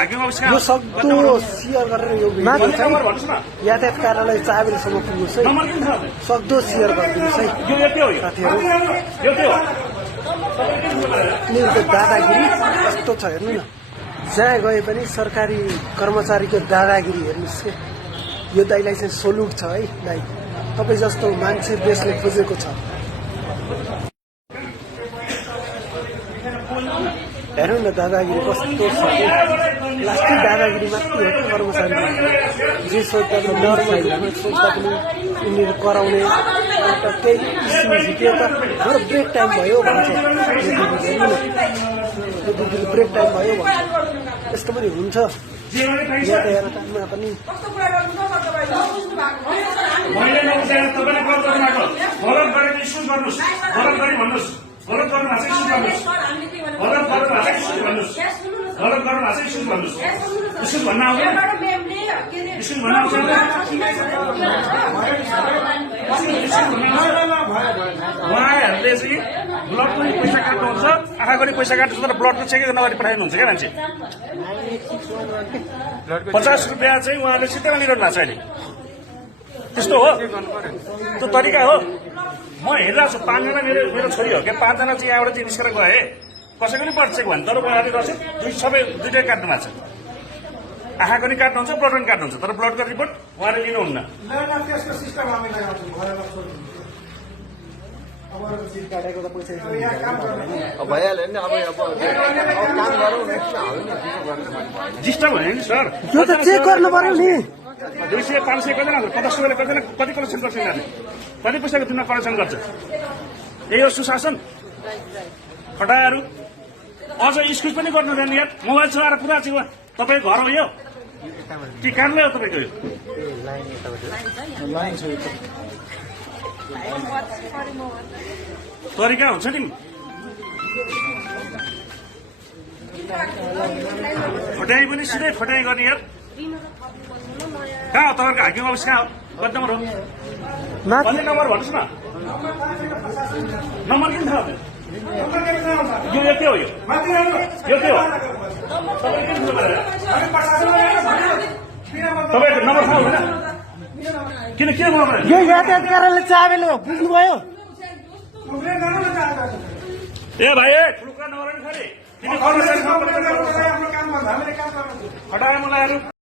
यो सक्दो सेयर गरेर यो भिडियो चाहिँ यातायात कार्यालय चाबेलसम्म पुग्नुहोस् है, सक्दो सेयर गरिदिनुहोस् है साथीहरू। यिनीहरूको दादागिरी कस्तो छ हेर्नु न, जहाँ गए पनि सरकारी कर्मचारीको दादागिरी हेर्नुहोस् के। यो दाइलाई चाहिँ सोलुट छ है दाइ, तपाईँ जस्तो मान्छे देशले खोजेको छ। हेर्नु न दादागिरी कस्तो छ, लास्टै दादागिरी मात्रै हो कि कर्मचारी जे सोध्दा त डर छैन, सोध्दा पनि उनीहरू कराउने एउटा केही स्किम झिक्यो त हाम्रो ब्रेक टाइम भयो भन्छ। यो दिदीले ब्रेक टाइम भयो भन्छ, यस्तो पनि हुन्छ यातायातमा पनि। उहाँहरूले चाहिँ ब्लड पनि पैसा काट्नुहुन्छ, आँखा गरी पैसा काट्नुहुन्छ, तर ब्लडको चेकै नगरी पठाइनुहुन्छ क्या मान्छे। 50 रुपियाँ चाहिँ उहाँहरूले सिधैमा लिइरहनु भएको छ अहिले। त्यस्तो हो, त्यो तरिका हो। म हेरिरहेको छु 5 जना मेरो छोरी हो क्या, 5 जना चाहिँ यहाँबाट चाहिँ निस्केर गए, कसैको पनि ब्लड चेक भयो तर उहाँले रसिद सबै दुइटै काट्नु भएको छ। आँखाको नि काट्नुहुन्छ, ब्लड पनि काट्नुहुन्छ, तर ब्लडको रिपोर्ट उहाँले लिनुहुन्न। डिस्टर्ब होइन नि सर, यो त चेक गर्नु पर्यो नि। 200, 500 कतिजना 50 रुपियाँले कतिजना कति कलेक्सन गर्छ यिनीहरूले, कति पैसाको दिनमा कलेक्सन गर्छ। यही हो सुशासन। खटाहरू अझ स्कुल पनि गर्नुहुँदैन यार, मोबाइल चलाएर पुरा चाहिँ तपाईँ घर हो यो कि कार्यालय हो तपाईँको? यो तरिका हुन्छ नि, फटाइ पनि सिधै फटाइ गर्ने यार। कहाँ हो तपाईँहरूको हाकिम अफिस, कहाँ हो, कति नम्बर हो? कति नम्बर भन्नुहोस् न, नम्बर किन थाहा? यो के हो? यो के हो? तपाईँको नम्बर थाहा हुँदैन किन? के नम्बर? यो यातायात कार्यालय चाबेल हो, बुझ्नुभयो? ए भाइ ठुलो नम्बर नि खालि हटाए मलाई।